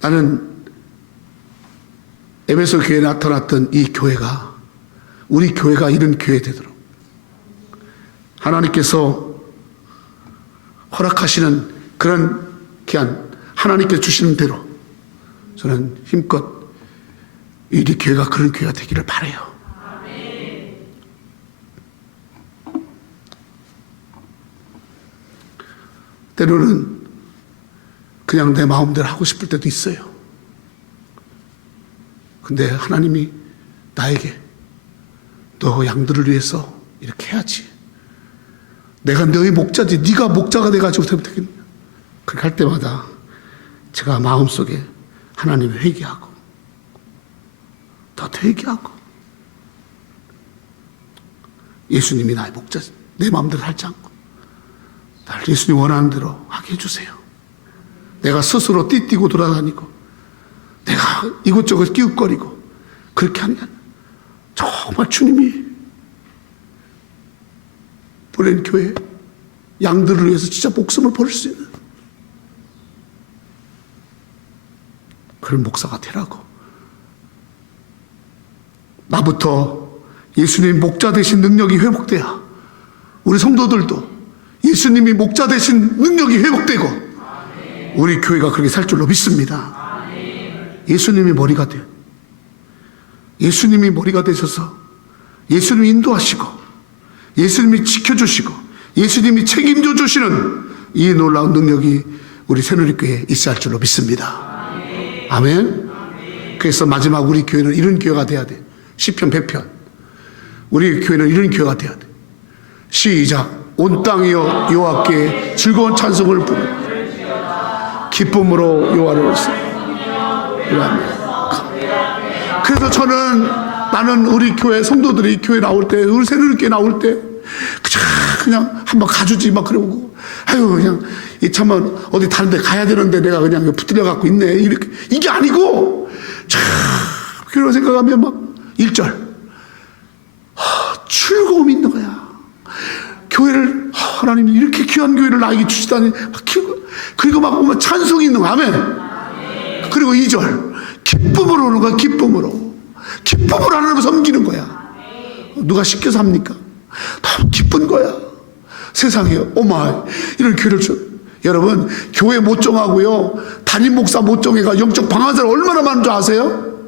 나는 에베소 교회에 나타났던 이 교회가, 우리 교회가 이런 교회 되도록 하나님께서 허락하시는 그런 귀한, 하나님께서 주시는 대로 저는 힘껏 우리 교회가 그런 교회가 되기를 바라요. 때로는 그냥 내 마음대로 하고 싶을 때도 있어요. 근데 하나님이 나에게 너 양들을 위해서 이렇게 해야지. 내가 너의 목자지. 네가 목자가 돼가지고 되겠냐. 그렇게 할 때마다 제가 마음속에 하나님을 회개하고 더 회개하고 예수님이 나의 목자지. 내 마음대로 살지 않고 날 예수님 원하는 대로 하게 해주세요. 내가 스스로 띠뛰고 돌아다니고 내가 이것저것 끼웃거리고 그렇게 하는 게 아니라 정말 주님이 보낸 교회 양들을 위해서 진짜 목숨을 버릴 수 있는 그런 목사가 되라고. 나부터 예수님 목자 되신 능력이 회복돼야 우리 성도들도 예수님이 목자 되신 능력이 회복되고 우리 교회가 그렇게 살 줄로 믿습니다. 예수님이 머리가 돼요. 예수님이 머리가 되셔서 예수님이 인도하시고 예수님이 지켜주시고 예수님이 책임져 주시는 이 놀라운 능력이 우리 새누리교회에 있어야 할 줄로 믿습니다. 아멘. 그래서 마지막 우리 교회는 이런 교회가 돼야 돼. 시편 100편. 우리 교회는 이런 교회가 돼야 돼. 시작. 온 땅이여 여호와께 즐거운 찬송을 부르 기쁨으로 여호와를 부르라. 그래서 나는 우리 교회 성도들이 교회 나올 때, 우리 새누리교회 나올 때 그냥 한번 가주지 막 그러고, 아유 그냥 참만 어디 다른 데 가야 되는데 내가 그냥 붙들려 갖고 있네, 이렇게. 이게 아니고 참 그런 생각하면 막 1절 즐거움이 있는 거야. 교회를 하나님이 이렇게 귀한 교회를 나에게 주시다니 막 그리고 막 보면 찬송이 있는 거야. 아멘. 그리고 2절 기쁨으로 오는 거야. 기쁨으로 하나님을 섬기는 거야. 누가 시켜서 합니까? 너무 기쁜 거야. 세상에 오마이 이런 교회를 여러분 교회 못 정하고요, 담임 목사 못 정해가 영적 방한 사람 얼마나 많은 줄 아세요?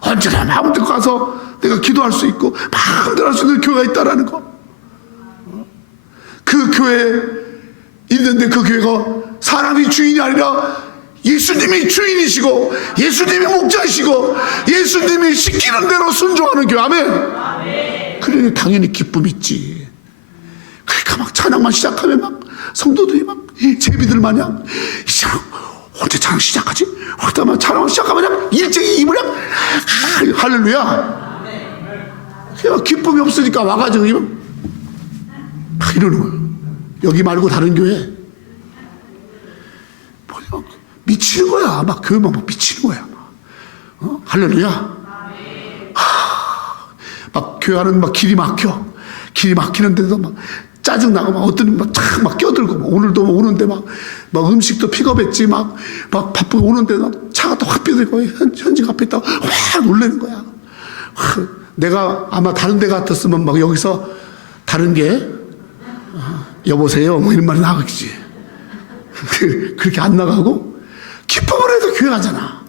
언제나 마음대로 가서 내가 기도할 수 있고 마음대로 할 수 있는 교회가 있다라는 거. 그 교회에 있는데 그 교회가 사람이 주인이 아니라 예수님이 주인이시고 예수님이 목자이시고 예수님이 시키는 대로 순종하는 교회. 아멘. 그러니 당연히 기쁨 있지. 그러니까 막 찬양만 시작하면 막 성도들이 막 제비들 마냥 이제 언제 찬양 시작하지? 그러다만 찬양 시작하면 그냥 일제히 입을 그냥 할렐루야. 그냥 기쁨이 없으니까 와가지고 막 이러는 거예요. 여기 말고 다른 교회 뭐냐 미치는 거야. 막 교회만 막 미치는 거야. 할렐루야. 막 교회하는 막 길이 막히는데도 막 짜증나고 막 어떤 막 껴들고 막 오늘도 오는데 막 음식도 픽업했지 막 바쁘게 오는데 막 차가 또 확 삐들고 현직 앞에 있다가 확 놀라는 거야. 내가 아마 다른 데 같았으면 막 여기서 다른 게 여보세요 뭐 이런 말이 나가겠지. 그렇게 안 나가고 기쁨을 해도 교회 가잖아.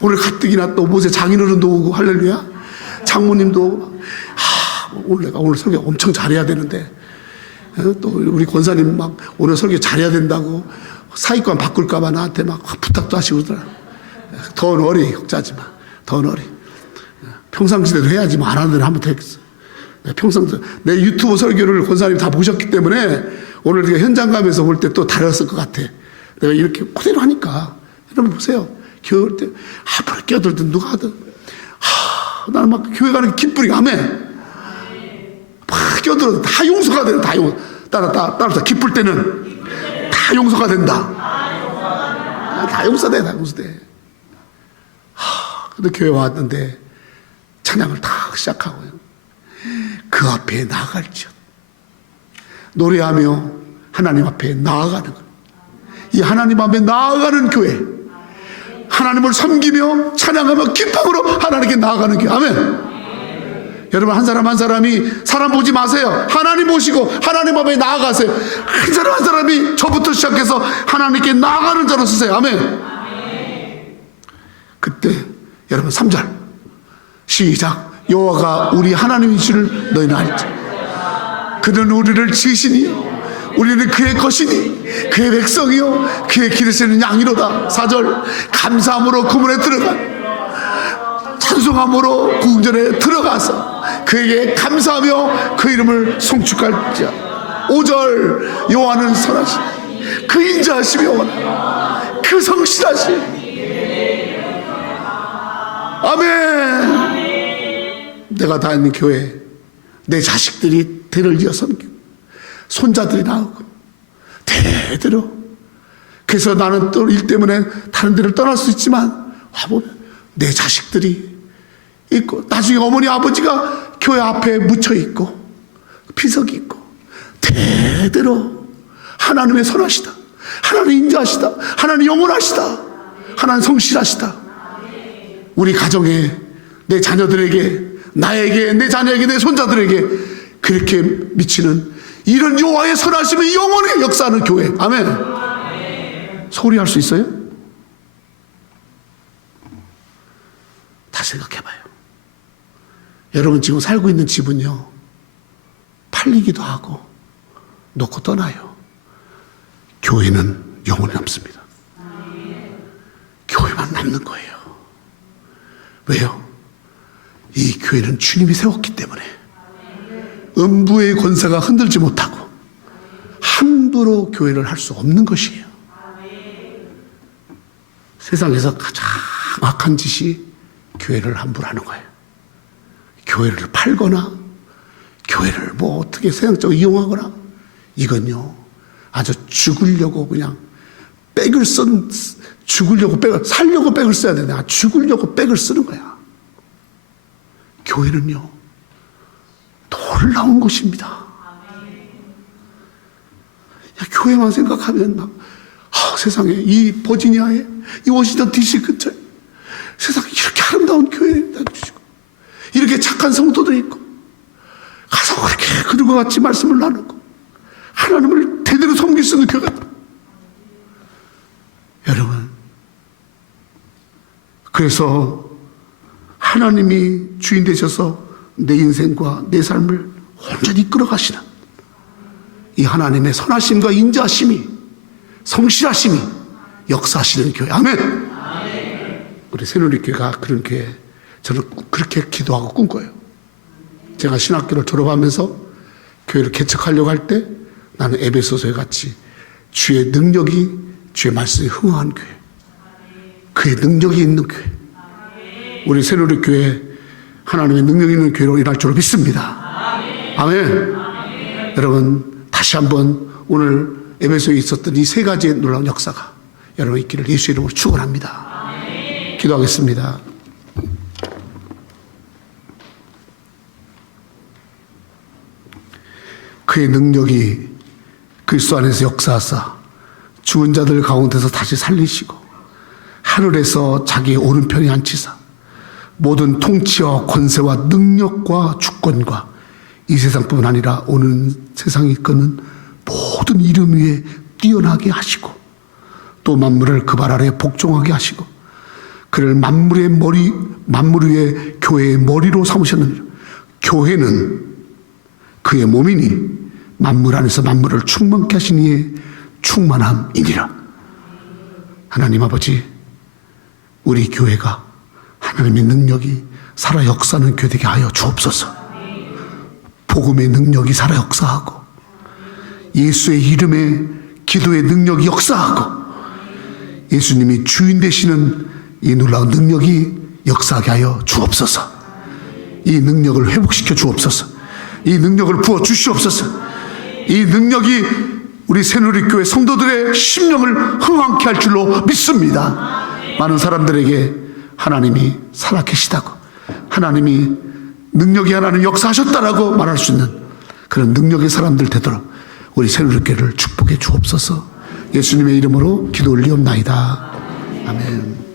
오늘 가뜩이나 또 모세 장인어른도 오고 할렐루야. 장모님도 오고. 오늘 내가 설교 엄청 잘해야 되는데 또 우리 권사님 막 오늘 설교 잘해야 된다고 사익관 바꿀까봐 나한테 막 부탁도 하시고 그러더라. 더 어리 걱정하지 마. 더 어리. 평상시대도 해야지 뭐 안 하는 대로 하면 되겠어. 평상시 내 유튜브 설교를 권사님 다 보셨기 때문에 오늘 내가 현장 가면서 볼 때 또 다르었을 것 같아. 내가 이렇게 그대로 하니까. 여러분 보세요. 교회 올 때 앞으로 끼어들든 누가 하든 나는 막 교회 가는 게 기쁘니까. 아멘. 막 끼어들어도 다 용서가 되는. 다 따라서 기쁠 때는 다 용서가 된다. 다 용서돼. 다 용서돼. 근데 교회 왔는데 찬양을 딱 시작하고 그 앞에 나아갈지어다. 노래하며 하나님 앞에 나아가는 것. 이 하나님 앞에 나아가는 교회, 하나님을 섬기며 찬양하며 기쁨으로 하나님께 나아가는 교회. 아멘. 여러분 한 사람 한 사람이 사람 보지 마세요. 하나님 보시고 하나님 앞에 나아가세요. 한 사람 한 사람이 저부터 시작해서 하나님께 나아가는 자로 쓰세요. 아멘. 그때 여러분 3절 시작. 여호와가 우리 하나님인 줄을 너희는 알지. 그는 우리를 지으시니 우리는 그의 것이니 그의 백성이요 그의 기르시는 양이로다. 4절 감사함으로 구문에 들어가 찬송함으로 궁전에 들어가서 그에게 감사하며 그 이름을 송축할지어다. 5절 여호와는 선하시니 그 인자하심이 영원하다. 그 성실하심. 아멘. 내가 다니는 교회 내 자식들이 대를 이어 섬기고 손자들이 나오고 대대로. 그래서 나는 또 일 때문에 다른 데를 떠날 수 있지만 와보면 내 자식들이 있고 나중에 어머니 아버지가 교회 앞에 묻혀 있고 비석이 있고 대대로 하나님의 선하시다. 하나님 인자하시다. 하나님 영원하시다. 하나님 성실하시다. 우리 가정에 내 자녀들에게 나에게 내 자녀에게 내 손자들에게 그렇게 미치는 이런 여호와의 선하심이 영원히 역사하는 교회. 아멘. 소리할 수 있어요? 다 생각해봐요. 여러분 지금 살고 있는 집은요 팔리기도 하고 놓고 떠나요. 교회는 영원히 남습니다. 교회만 남는 거예요. 왜요? 이 교회는 주님이 세웠기 때문에 음부의 권세가 흔들지 못하고 함부로 교회를 할 수 없는 것이에요. 세상에서 가장 악한 짓이 교회를 함부로 하는 거예요. 교회를 팔거나 교회를 뭐 어떻게 세상적으로 이용하거나 이건요 아주 죽으려고 그냥 살려고 백을 써야 되는데 죽으려고 백을 쓰는 거야. 교회는요 놀라운 것입니다. 교회만 생각하면 막 세상에 이 버지니아에 이 워싱턴 DC 근처에 세상에 이렇게 아름다운 교회를 주시고 이렇게 착한 성도들이 있고 가서 그렇게 그들과 같이 말씀을 나누고 하나님을 대대로 섬길 수 있는 교회가 있다. 여러분 그래서 하나님이 주인 되셔서 내 인생과 내 삶을 온전히 이끌어 가시는 이 하나님의 선하심과 인자하심이 성실하심이 역사하시는 교회. 아멘. 우리 새누리교회가 그런 교회 저는 그렇게 기도하고 꿈꿔요. 제가 신학교를 졸업하면서 교회를 개척하려고 할 때 나는 에베소서에 같이 주의 능력이 주의 말씀에 흥황한 교회, 그의 능력이 있는 교회, 우리 새누리교회 하나님의 능력이 있는 교회로 일할 줄로 믿습니다. 아멘. 여러분 다시 한번 오늘 에베소에 있었던 이 세 가지의 놀라운 역사가 여러분 있기를 예수 이름으로 축원합니다. 기도하겠습니다. 그의 능력이 그리스도 안에서 역사하사 죽은 자들 가운데서 다시 살리시고 하늘에서 자기의 오른편에 앉히사 모든 통치와 권세와 능력과 주권과 이 세상뿐만 아니라 오는 세상이 이끄는 모든 이름 위에 뛰어나게 하시고 또 만물을 그 발 아래 복종하게 하시고 그를 만물 위에 교회의 머리로 삼으셨느니라. 교회는 그의 몸이니 만물 안에서 만물을 충만케 하신 이의 충만함이니라. 하나님 아버지, 우리 교회가 하나님의 능력이 살아 역사하는 교회 되게 하여 주옵소서. 복음의 능력이 살아 역사하고 예수의 이름에 기도의 능력이 역사하고 예수님이 주인 되시는 이 놀라운 능력이 역사하게 하여 주옵소서. 이 능력을 회복시켜 주옵소서. 이 능력을 부어 주시옵소서. 이 능력이 우리 새누리교회 성도들의 심령을 흥황케 할 줄로 믿습니다. 많은 사람들에게 하나님이 살아계시다고, 하나님이 능력이 하나님 역사하셨다라고 말할 수 있는 그런 능력의 사람들 되도록 우리 새누리교회를 축복해 주옵소서. 예수님의 이름으로 기도 올리옵나이다. 아멘.